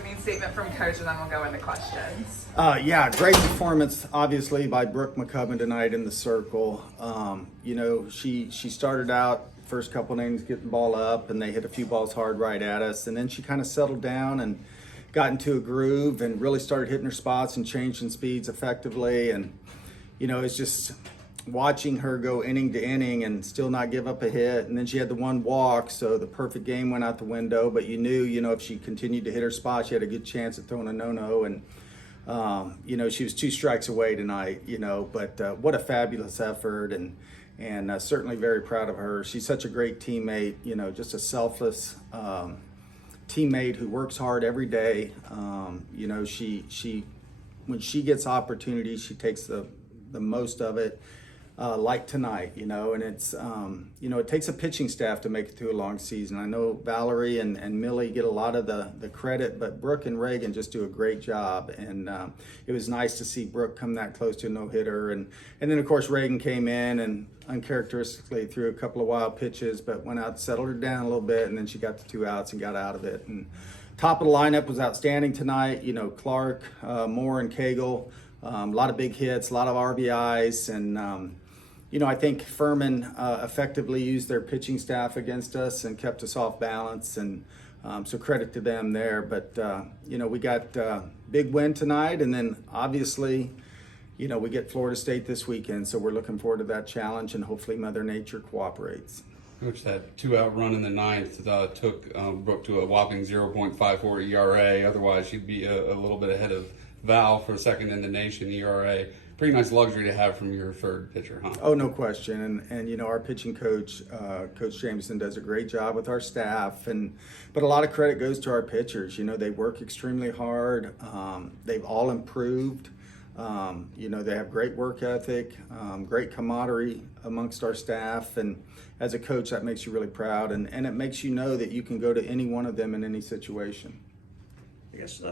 opening statement from Coach, and then we'll go into questions. Yeah, great performance, obviously, by Brooke McCubbin tonight in the circle. She started out first couple innings getting the ball up, and they hit a few balls hard right at us, and then she kind of settled down and got into a groove and really started hitting her spots and changing speeds effectively. And it's just watching her go inning to inning and still not give up a hit. And then she had the one walk, so the perfect game went out the window. But you knew, if she continued to hit her spot, she had a good chance at throwing a no-no. And she was 2 strikes away tonight. But what a fabulous effort, and certainly very proud of her. She's such a great teammate. Just a selfless teammate who works hard every day. She when she gets opportunities, she takes the most of it. Like tonight, and it's, it takes a pitching staff to make it through a long season. I know Valerie and Millie get a lot of the credit, but Brooke and Reagan just do a great job. And it was nice to see Brooke come that close to a no-hitter. And then, of course, Reagan came in and uncharacteristically threw a couple of wild pitches, but went out, settled her down a little bit, and then she got the 2 outs and got out of it. And top of the lineup was outstanding tonight. Clark, Moore, and Cagle. A lot of big hits, a lot of RBIs, and I think Furman effectively used their pitching staff against us and kept us off balance, and so credit to them there. But we got big win tonight, and then obviously, we get Florida State this weekend, so we're looking forward to that challenge, and hopefully Mother Nature cooperates. Coach, that 2-out run in the 9th took Brooke to a whopping 0.54 ERA. Otherwise, she'd be a little bit ahead of Val for second in the nation ERA. Pretty nice luxury to have from your third pitcher, huh? Oh, no question. And our pitching coach, Coach Jameson, does a great job with our staff. But a lot of credit goes to our pitchers. They work extremely hard. They've all improved. They have great work ethic, great camaraderie amongst our staff. And as a coach, that makes you really proud. And it makes you know that you can go to any one of them in any situation. I guess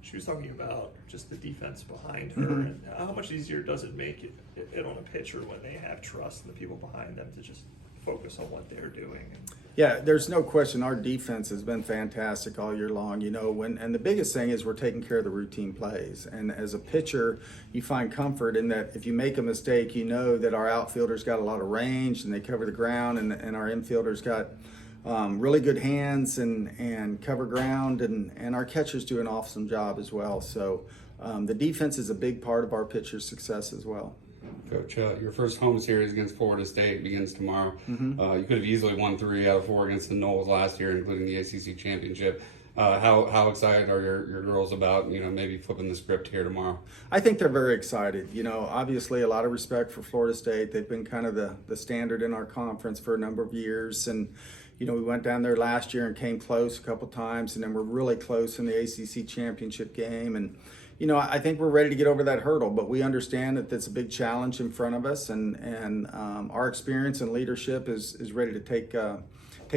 she was talking about just the defense behind her, and how much easier does it make it on a pitcher when they have trust in the people behind them to just focus on what they're doing? Yeah, there's no question our defense has been fantastic all year long. And the biggest thing is we're taking care of the routine plays. And as a pitcher, you find comfort in that if you make a mistake, that our outfielders got a lot of range and they cover the ground, and our infielders got really good hands and cover ground, and our catchers do an awesome job as well. So the defense is a big part of our pitchers' success as well. Coach, your first home series against Florida State begins tomorrow. You could have easily won 3 out of 4 against the Noles last year, including the ACC championship. How excited are your girls about maybe flipping the script here tomorrow? I think they're very excited. Obviously a lot of respect for Florida State. They've been kind of the standard in our conference for a number of years, and we went down there last year and came close a couple times, and then we're really close in the ACC championship game. And I think we're ready to get over that hurdle, but we understand that that's a big challenge in front of us, and our experience and leadership is ready to take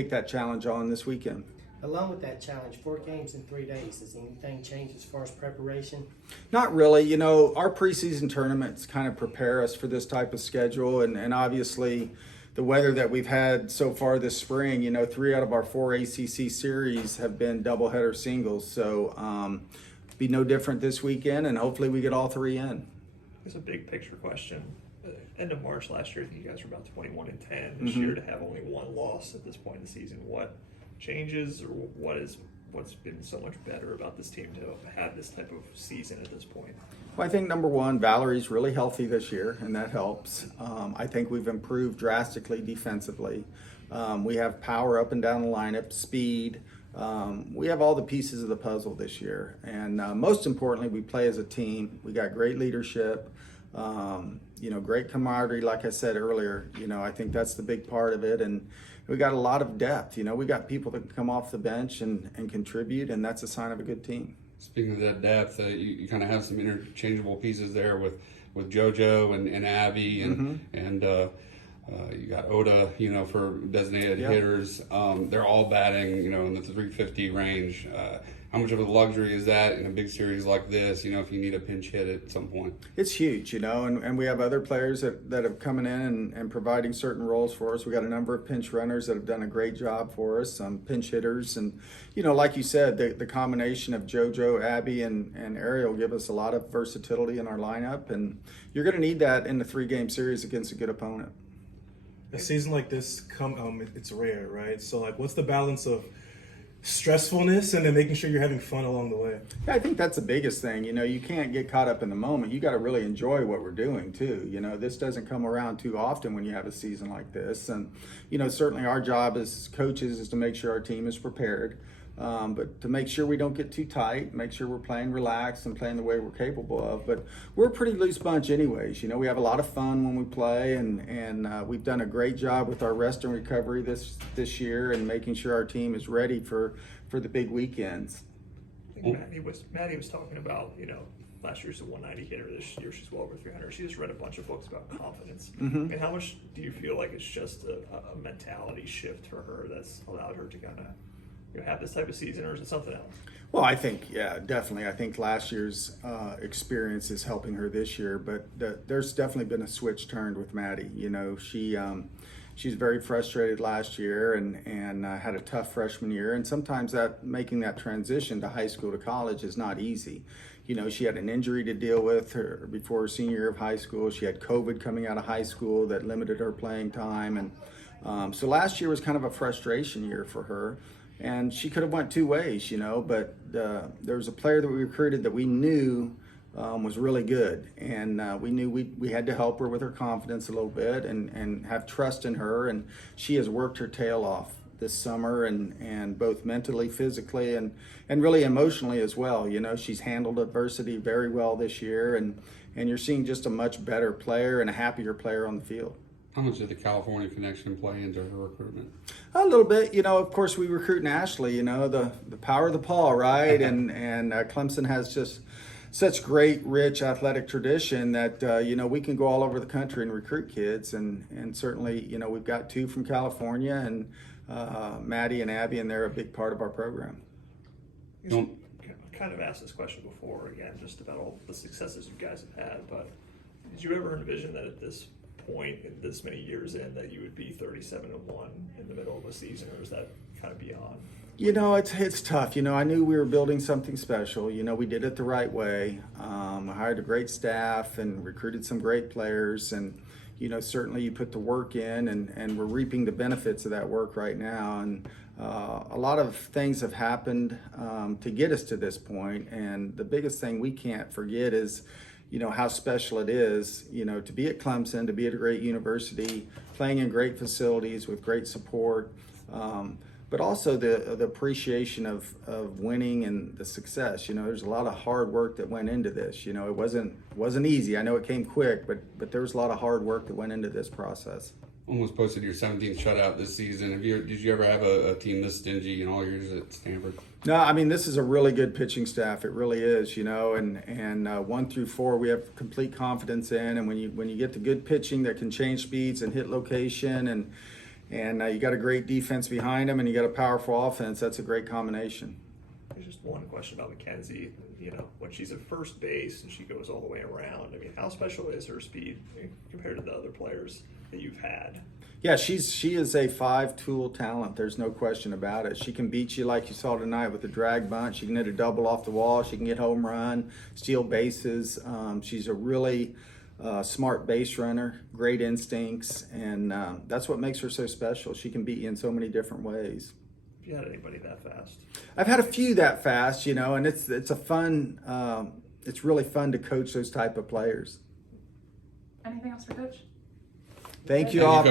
that challenge on this weekend. Along with that challenge, 4 games in 3 days, does anything change as far as preparation? Not really. Our preseason tournaments kind of prepare us for this type of schedule, and obviously the weather that we've had so far this spring, 3 out of our 4 ACC series have been doubleheader singles. So be no different this weekend, and hopefully we get all 3 in. It's a big picture question. End of March last year, I think you guys were about 21-10. This year to have only 1 loss at this point in the season, what changes, or what's been so much better about this team to have this type of season at this point? Well, I think number one, Valerie's really healthy this year, and that helps. I think we've improved drastically defensively. We have power up and down the lineup, speed. We have all the pieces of the puzzle this year, and most importantly, we play as a team. We got great leadership, great camaraderie. Like I said earlier, I think that's the big part of it, and we got a lot of depth. We got people that can come off the bench and contribute, and that's a sign of a good team. Speaking of that depth, you kind of have some interchangeable pieces there with JoJo and Abby, and You got Oda, for designated Yeah. hitters. They're all batting, in the 350 range. How much of a luxury is that in a big series like this, if you need a pinch hit at some point? It's huge, and we have other players that have coming in and providing certain roles for us. We got a number of pinch runners that have done a great job for us, some pinch hitters. And, like you said, the combination of JoJo, Abby, and Ariel give us a lot of versatility in our lineup. And you're going to need that in the 3-game series against a good opponent. A season like this, it's rare, right? So, what's the balance of stressfulness and then making sure you're having fun along the way? Yeah, I think that's the biggest thing. You can't get caught up in the moment. You got to really enjoy what we're doing too. This doesn't come around too often when you have a season like this. And, certainly our job as coaches is to make sure our team is prepared. But to make sure we don't get too tight, make sure we're playing relaxed and playing the way we're capable of. But we're a pretty loose bunch anyways. We have a lot of fun when we play, and we've done a great job with our rest and recovery this year and making sure our team is ready for the big weekends. I think Maddie was talking about, last year's a 190 hitter. This year she's well over 300. She just read a bunch of books about confidence. Mm-hmm. And how much do you feel like it's just a mentality shift for her that's allowed her to kind of have this type of season, or is it something else? Well, I think, yeah, definitely. I think last year's experience is helping her this year, but there's definitely been a switch turned with Maddie. She's very frustrated last year and had a tough freshman year, and sometimes making that transition to high school to college is not easy. She had an injury to deal with before her senior year of high school. She had COVID coming out of high school that limited her playing time, and so last year was kind of a frustration year for her. And she could have went two ways, but there was a player that we recruited that we knew was really good. And we knew we had to help her with her confidence a little bit and have trust in her. And she has worked her tail off this summer and both mentally, physically, and really emotionally as well. She's handled adversity very well this year. And you're seeing just a much better player and a happier player on the field. How much did the California connection play into her recruitment? A little bit. Of course, we recruit nationally, the power of the paw, right? and Clemson has just such great, rich athletic tradition that, we can go all over the country and recruit kids. And certainly, we've got 2 from California, and Maddie and Abby, and they're a big part of our program. I kind of asked this question before, again, just about all the successes you guys have had, but did you ever envision that at this point, in this many years in, that you would be 37-1 in the middle of a season, or is that kind of beyond? It's tough. I knew we were building something special. We did it the right way. I hired a great staff and recruited some great players, and certainly you put the work in, and we're reaping the benefits of that work right now. And a lot of things have happened to get us to this point, and the biggest thing we can't forget is how special it is, to be at Clemson, to be at a great university, playing in great facilities with great support, but also the appreciation of winning and the success. There's a lot of hard work that went into this. It wasn't easy. I know it came quick, but there was a lot of hard work that went into this process. Almost posted your 17th shutout this season. Did you ever have a team this stingy in all your years at Stanford? No, this is a really good pitching staff. It really is, and 1 through 4 we have complete confidence in. And when you get the good pitching that can change speeds and hit location, and you got a great defense behind them, and you got a powerful offense, that's a great combination. There's just one question about Mackenzie. When she's at first base and she goes all the way around, how special is her speed compared to the other players that you've had? Yeah, she is a 5-tool talent. There's no question about it. She can beat you like you saw tonight with the drag bunt. She can hit a double off the wall. She can get home run, steal bases. She's a really smart base runner, great instincts, and that's what makes her so special. She can beat you in so many different ways. Have you had anybody that fast? I've had a few that fast, and it's a fun. It's really fun to coach those type of players. Anything else for Coach? Thank you all.